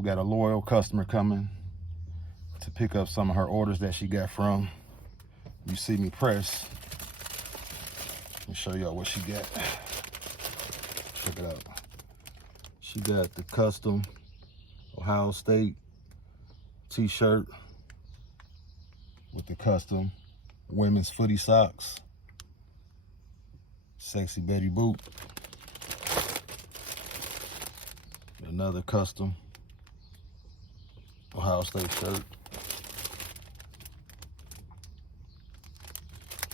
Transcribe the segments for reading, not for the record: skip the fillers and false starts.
We got a loyal customer coming to pick up some of her orders that she got from YOUCME Press. Let me show y'all what she got. Check it out. She got the custom Ohio State t-shirt with the custom women's footy socks, sexy Betty boot, another custom Ohio State shirt.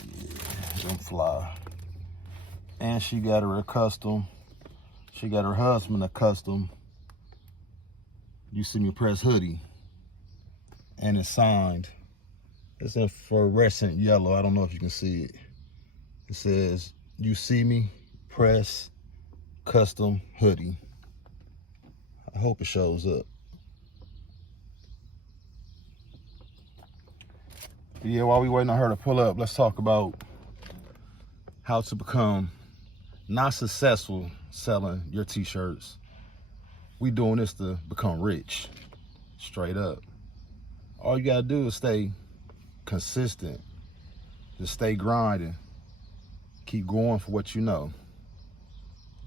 Yeah, them fly. And she got her a custom, she got her husband a custom YOUCME Press hoodie. And it's signed. It's in fluorescent yellow. I don't know if you can see it. It says YOUCME Press custom hoodie. I hope it shows up. But yeah, while we waiting on her to pull up, let's talk about how to become not successful selling your t-shirts. We doing this to become rich, straight up. All you gotta do is stay consistent, just stay grinding, keep going for what you know.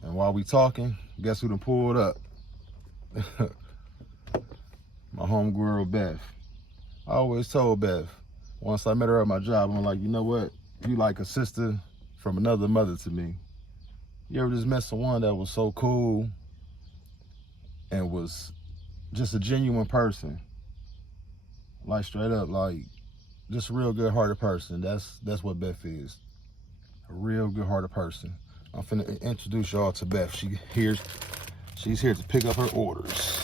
And while we talking, guess who done pulled up? My homegirl Beth. I always told Beth, once I met her at my job, I'm like, you know what? You like a sister from another mother to me. You ever just met someone that was so cool and was just a genuine person? Like straight up, like just a real good-hearted person. That's what Beth is. A real good-hearted person. I'm finna introduce y'all to Beth. She's here to pick up her orders.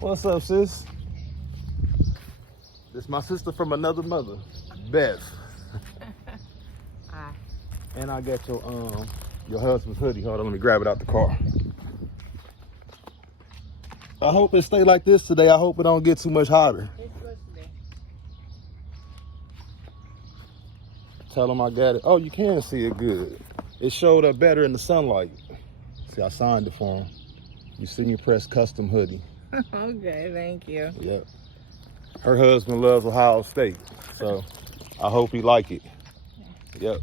What's up, sis? This my sister from another mother, Beth. Hi. And I got your husband's hoodie. Hold on, let me grab it out the car. I hope it stay like this today. I hope it don't get too much hotter. It's good today. Tell them I got it. Oh, you can see it good. It showed up better in the sunlight. See, I signed it for him. YOUCME Press custom hoodie. Okay, thank you. Yep. Her husband loves Ohio State, so I hope he like it. Yep.